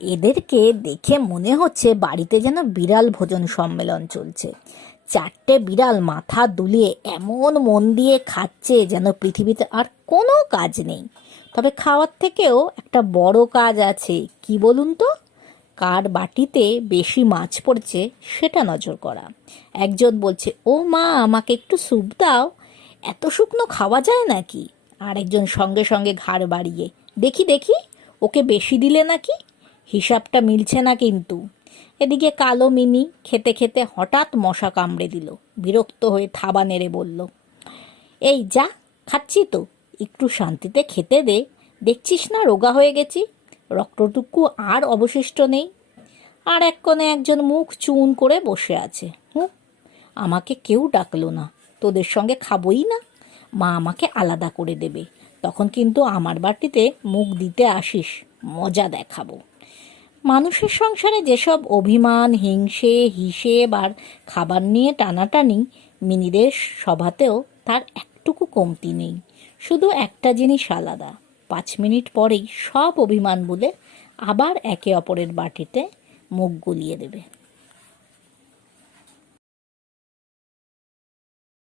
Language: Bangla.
এদেরকে দেখে মনে হচ্ছে বাড়িতে যেন বিড়াল ভোজন সম্মেলন চলছে। চারটে বিড়াল মাথা দুলিয়ে এমন মন দিয়ে খাচ্ছে যেন পৃথিবীতে আর কোনো কাজ নেই। তবে খাওয়ার থেকেও একটা বড় কাজ আছে, কি বলুন তো? কার বাটিতে বেশি মাছ পড়ছে সেটা নজর করা। একজন বলছে, ও মা, আমাকে একটু স্যুপ দাও, এত শুকনো খাওয়া যায় নাকি? আর একজন সঙ্গে সঙ্গে ঘাড় বাড়িয়ে, দেখি দেখি, ওকে বেশি দিলে নাকি, হিসাবটা মিলছে না কিন্তু। এদিকে কালো মিনি খেতে খেতে হঠাৎ মশা কামড়ে দিল। বিরক্ত হয়ে থাবা নেড়ে বলল, এই যা, খাচ্ছি তো, একটু শান্তিতে খেতে দে, দেখছিস না রোগা হয়ে গেছি, রক্তটুকু আর অবশিষ্ট নেই। আর এক কোণে একজন মুখ চুন করে বসে আছে। আমাকে কেউ ডাকলো না, তোদের সঙ্গে খাবই না, মা আমাকে আলাদা করে দেবে, তখন কিন্তু আমার বাটিতে মুখ দিতে আসিস, মজা দেখাবো। মানুষের সংসারে যেসব অভিমান, হিংসে, হিসেব আর খাবার নিয়ে টানাটানি, মিনিদের সভাতেও তার একটুকু কমতি নেই। শুধু একটা জিনিস আলাদা, 5 মিনিট পরেই সব অভিমান বলে আবার একে অপরের বাটিতে মুখ গুলিয়ে দেবে।